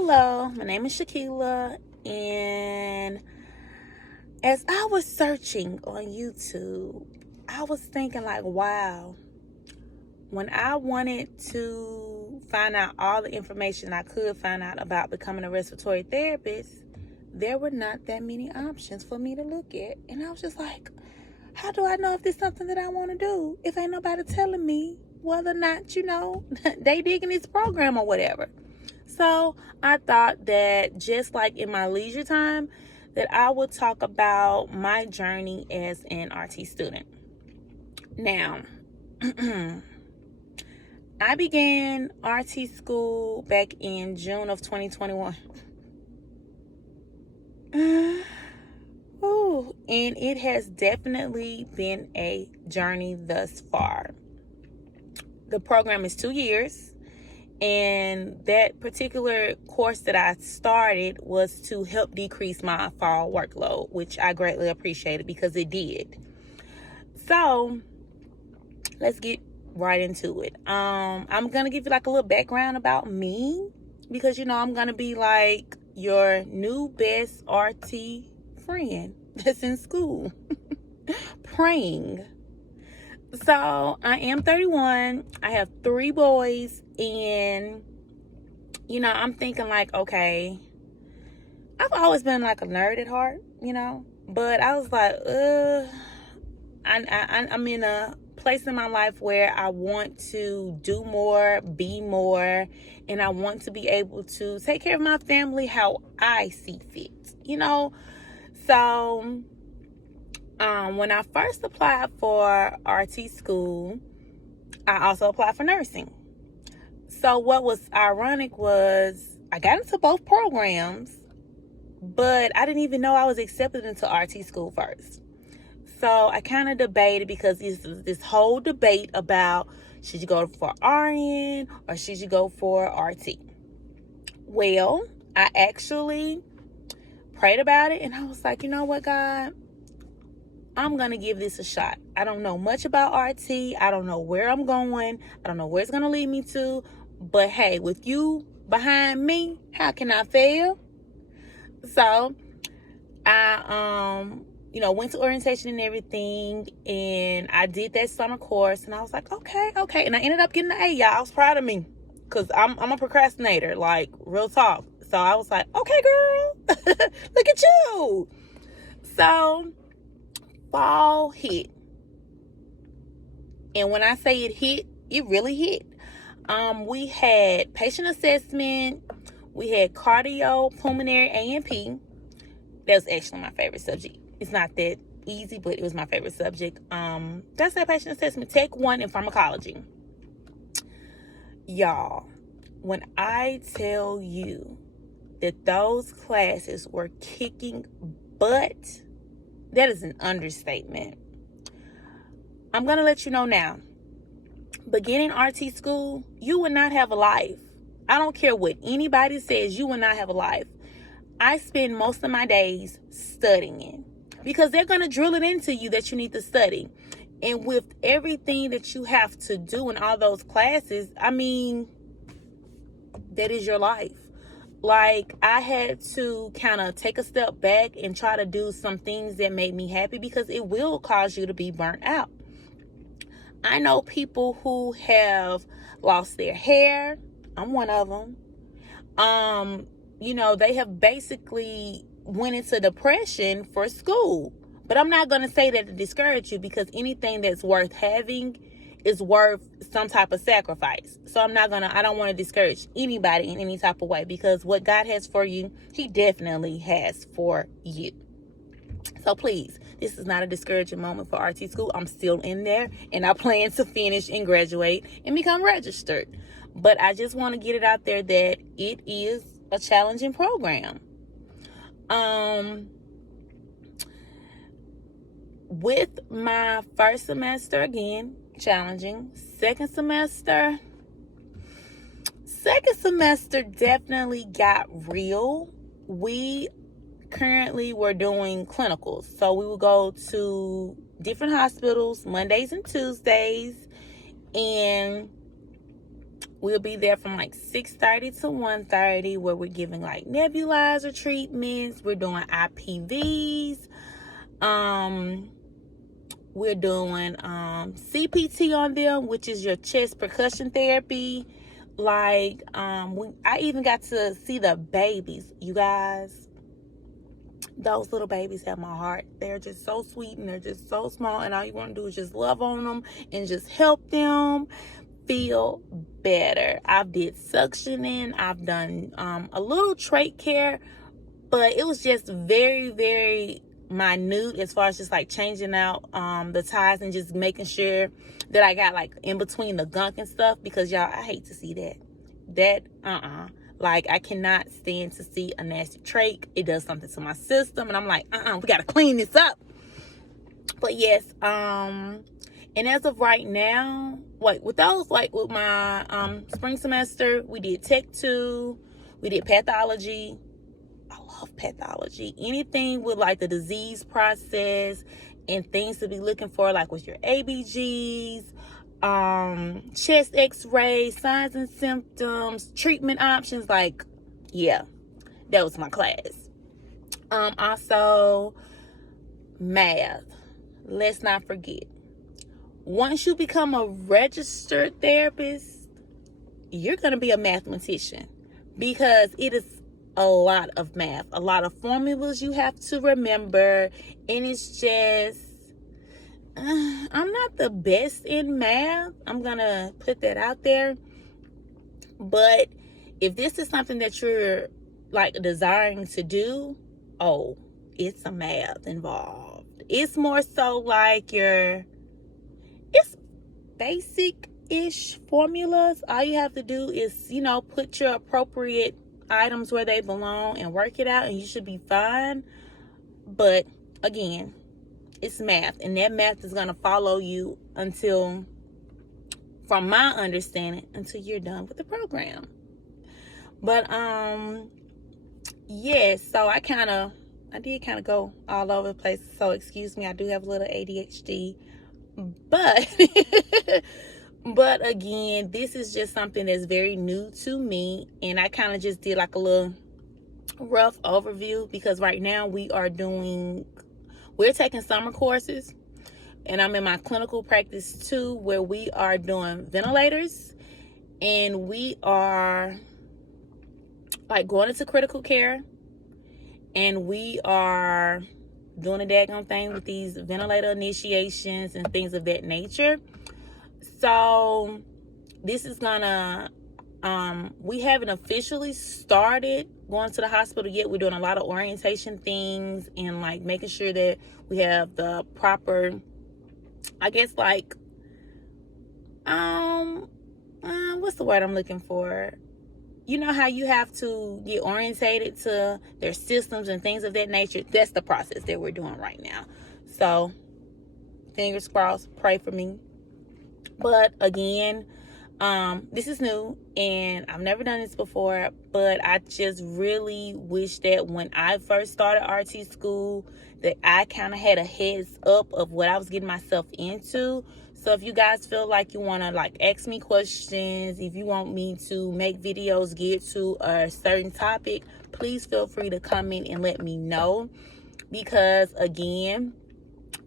Hello, my name is Shakila, and as I was searching on YouTube, I was thinking like, wow, when I wanted to find out all the information I could find out about becoming a respiratory therapist, there were not that many options for me to look at. And I was just like, how do I know if this is something that I want to do if ain't nobody telling me whether or not, they digging this program or whatever? So I thought that just like in my leisure time, that I would talk about my journey as an RT student. Now, I began RT school back in June of 2021. Ooh, and it has definitely been a journey thus far. The program is 2 years. And that particular course that I started was to help decrease my fall workload, which I greatly appreciated because it did. So let's get right into it. I'm going to give you like a little background about me because, I'm going to be like your new best RT friend that's in school praying. So I am 31. I have 3 boys, and I'm thinking like, okay, I've always been like a nerd at heart, but I was like, I'm in a place in my life where I want to do more, be more, and I want to be able to take care of my family how I see fit, So when I first applied for RT school, I also applied for nursing. So what was ironic was I got into both programs, but I didn't even know I was accepted into RT school first. So I kind of debated because this whole debate about should you go for RN or should you go for RT? Well, I actually prayed about it and I was like, you know what, God? I'm going to give this a shot. I don't know much about RT. I don't know where I'm going. I don't know where it's going to lead me to. But hey, with you behind me, how can I fail? So I, went to orientation and everything. And I did that summer course. And I was like, okay. And I ended up getting an A, y'all. I was proud of me. Because I'm a procrastinator, like real talk. So I was like, okay, girl. Look at you. So fall hit, and when I say it hit, it really hit. We had patient assessment, we had cardiopulmonary A&P. That was actually my favorite subject. It's not that easy, but it was my favorite subject. That's that patient assessment, Tech 1 in pharmacology. Y'all, when I tell you that those classes were kicking butt, that is an understatement. I'm going to let you know now. Beginning RT school, you will not have a life. I don't care what anybody says, you will not have a life. I spend most of my days studying because they're going to drill it into you that you need to study. And with everything that you have to do in all those classes, that is your life. Like, I had to kind of take a step back and try to do some things that made me happy because it will cause you to be burnt out. I know people who have lost their hair. I'm one of them. They have basically went into depression for school. But I'm not going to say that to discourage you because anything that's worth having is worth some type of sacrifice. So I don't want to discourage anybody in any type of way because what God has for you, He definitely has for you. So please, this is not a discouraging moment for RT school. I'm still in there and I plan to finish and graduate and become registered. But I just want to get it out there that it is a challenging program. With my first semester, again, challenging. Second semester definitely got real. We currently were doing clinicals. So we would go to different hospitals Mondays and Tuesdays, and We'll be there from like 6:30 to 1:30, where we're giving like nebulizer treatments. We're doing IPVs. We're doing CPT on them, which is your chest percussion therapy. Like, I even got to see the babies. You guys, those little babies have my heart. They're just so sweet and they're just so small. And all you want to do is just love on them and just help them feel better. I've did suctioning. I've done a little trach care, but it was just very, very minute as far as just like changing out the ties and just making sure that I got like in between the gunk and stuff, because y'all, I hate to see that like, I cannot stand to see a nasty trach. It does something to my system, and I'm like, we gotta clean this up. But yes, and as of right now, like with those, like with my spring semester, we did Tech 2, we did pathology. I love pathology. Anything with like the disease process and things to be looking for, like with your ABGs, chest x-rays, signs and symptoms, treatment options. Like, yeah, that was my class. Also, math. Let's not forget. Once you become a registered therapist, you're going to be a mathematician, because it is a lot of math, a lot of formulas you have to remember. And it's just, I'm not the best in math. I'm going to put that out there. But if this is something that you're like desiring to do, oh, it's some math involved. It's more so like it's basic-ish formulas. All you have to do is, put your appropriate items where they belong and work it out, and you should be fine. But again, it's math, and that math is going to follow you until, from my understanding, until you're done with the program. But yes, so I did kind of go all over the place, so excuse me. I do have a little ADHD, but but again, this is just something that's very new to me, and I kind of just did like a little rough overview, because right now we're taking summer courses, and I'm in my clinical practice 2, where we are doing ventilators, and we are like going into critical care, and we are doing a daggone thing with these ventilator initiations and things of that nature. So this is gonna, we haven't officially started going to the hospital yet. We're doing a lot of orientation things and like making sure that we have the proper, I guess, like, what's the word I'm looking for? You know how you have to get orientated to their systems and things of that nature? That's the process that we're doing right now. So fingers crossed, pray for me. But again, this is new, and I've never done this before, but I just really wish that when I first started RT school, that I kind of had a heads up of what I was getting myself into. So if you guys feel like you want to like ask me questions, if you want me to make videos geared to a certain topic, please feel free to comment and let me know. Because again,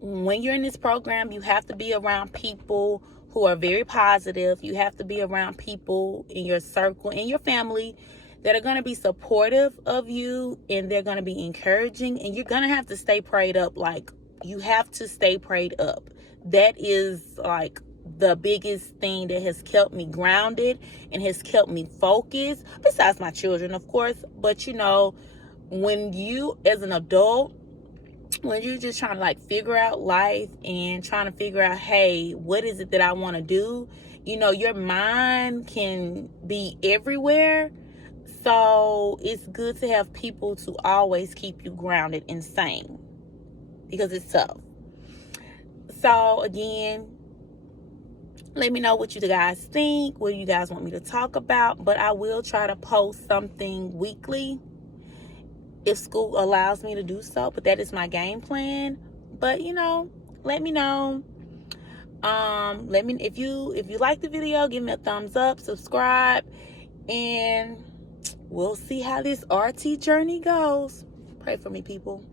when you're in this program, you have to be around people who are very positive. You have to be around people in your circle, in your family, that are going to be supportive of you, and they're going to be encouraging, and you're going to have to stay prayed up. Like, you have to stay prayed up. That is like the biggest thing that has kept me grounded and has kept me focused, besides my children, of course. But when you, as an adult, when you're just trying to like figure out life and trying to figure out, hey, what is it that I want to do? Your mind can be everywhere. So it's good to have people to always keep you grounded and sane, because it's tough. So again, let me know what you guys think, what you guys want me to talk about. But I will try to post something weekly if school allows me to do so, but that is my game plan. But let me know. Let me, if you like the video, give me a thumbs up, subscribe, and we'll see how this RT journey goes. Pray for me, people.